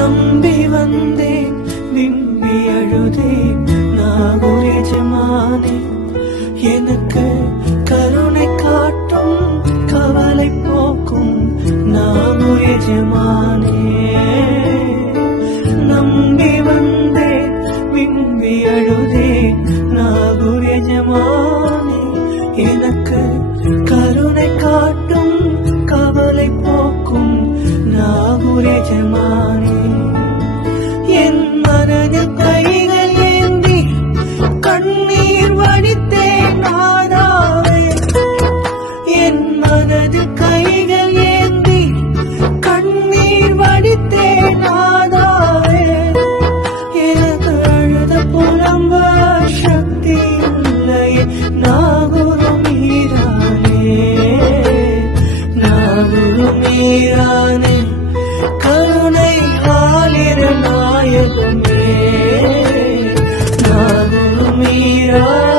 நம்பி வந்தேன் விம்பி அழுதேன் நாகூர் எஜமானே எனக்கு கருணை காட்டும் கவலை போக்கும் நாகூர் எஜமானே நம்பி வந்தேன் விம்பி அழுதேன் நாகூர் எஜமானே எனக்கு கருணை காட்டும் கவலை போக்கும் நாகூர் எஜமானே என் மனதில் கைகள் ஏந்தி கண்ணீர் வடித்தேன் நாதாவே என் மனதில் கைகள் ஏந்தி கண்ணீர் வடித்தேன் நாதாவே எனக்கு அழுத புலம்ப சக்தி இல்லையே நாகூர் மீரானே நாகூர் மீரானே கருணை ஆலிர நாயகமே நாகூர் மீரானே